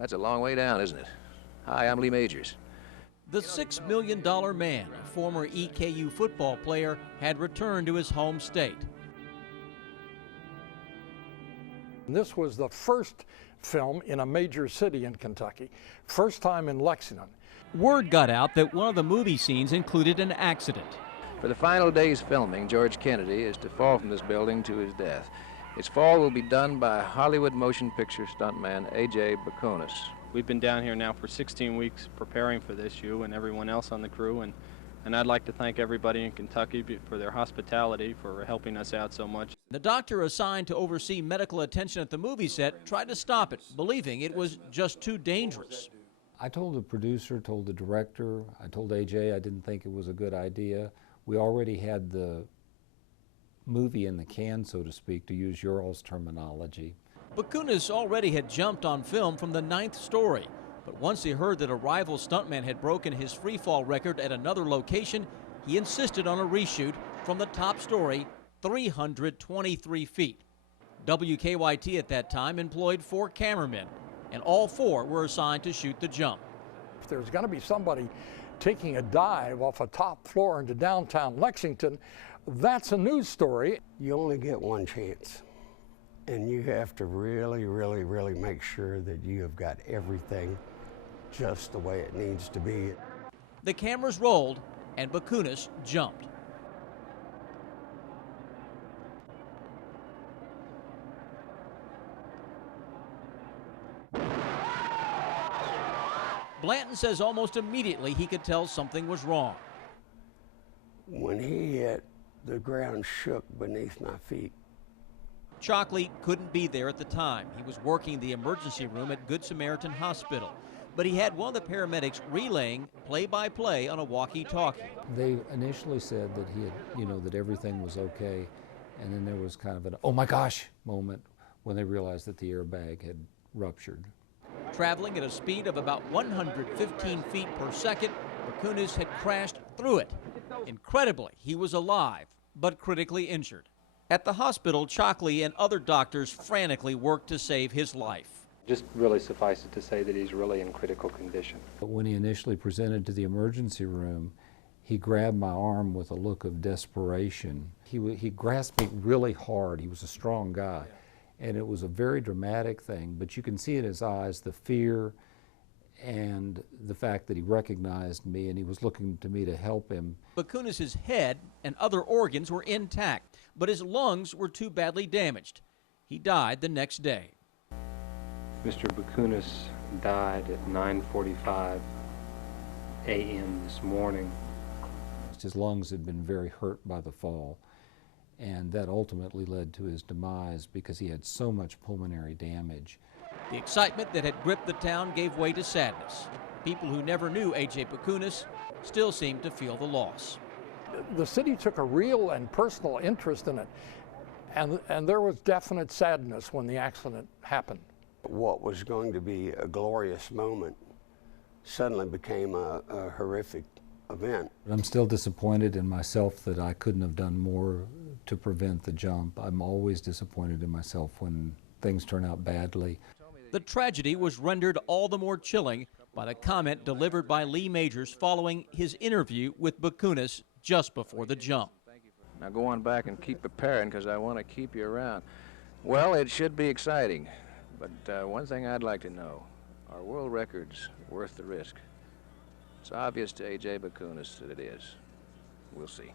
that's a long way down, isn't it? Hi, I'm Lee Majors. The $6 million man, a former EKU football player, had returned to his home state. This was the first film in a major city in Kentucky, first time in Lexington. Word got out that one of the movie scenes included an accident. For the final day's filming, George Kennedy is to fall from this building to his death. His fall will be done by Hollywood motion picture stuntman A.J. Bakunas. We've been down here now for 16 weeks preparing for this, you and everyone else on the crew, and I'd like to thank everybody in Kentucky for their hospitality, for helping us out so much. The doctor assigned to oversee medical attention at the movie set tried to stop it, believing it was just too dangerous. I told the producer, told the director, I told AJ I didn't think it was a good idea. We already had the movie in the can, so to speak, to use your all's terminology. Bakunas already had jumped on film from the 9th story, but once he heard that a rival stuntman had broken his freefall record at another location, he insisted on a reshoot from the top story, 323 feet. WKYT at that time employed 4 cameramen, and all 4 were assigned to shoot the jump. If there's going to be somebody taking a dive off a top floor into downtown Lexington, that's a news story. You only get one chance, and you have to really, really, really make sure that you have got everything just the way it needs to be. The cameras rolled, and Bakunas jumped. Blanton says almost immediately he could tell something was wrong. When he hit, the ground shook beneath my feet. Chalkley couldn't be there at the time. He was working the emergency room at Good Samaritan Hospital, but he had one of the paramedics relaying play-by-play on a walkie-talkie. They initially said that he had, that everything was okay, and then there was kind of an oh my gosh moment when they realized that the airbag had ruptured. Traveling at a speed of about 115 feet per second, Bakunas had crashed through it. Incredibly, he was alive, but critically injured. At the hospital, Chalkley and other doctors frantically worked to save his life. Just really suffice it to say that he's really in critical condition. But when he initially presented to the emergency room, he grabbed my arm with a look of desperation. He grasped me really hard. He was a strong guy. And it was a very dramatic thing, but you can see in his eyes the fear and the fact that he recognized me and he was looking to me to help him. Bakunas' head and other organs were intact, but his lungs were too badly damaged. He died the next day. Mr. Bakunas died at 9:45 a.m. this morning. His lungs had been very hurt by the fall, and that ultimately led to his demise because he had so much pulmonary damage. The excitement that had gripped the town gave way to sadness. People who never knew A.J. Bakunas still seemed to feel the loss. The city took a real and personal interest in it, and there was definite sadness when the accident happened. What was going to be a glorious moment suddenly became a horrific event. I'm still disappointed in myself that I couldn't have done more to prevent the jump. I'm always disappointed in myself when things turn out badly. The tragedy was rendered all the more chilling by the comment delivered by Lee Majors following his interview with Bakunas just before the jump. Now go on back and keep preparing because I want to keep you around. Well, it should be exciting, but one thing I'd like to know, are world records worth the risk? It's obvious to A.J. Bakunas that it is. We'll see.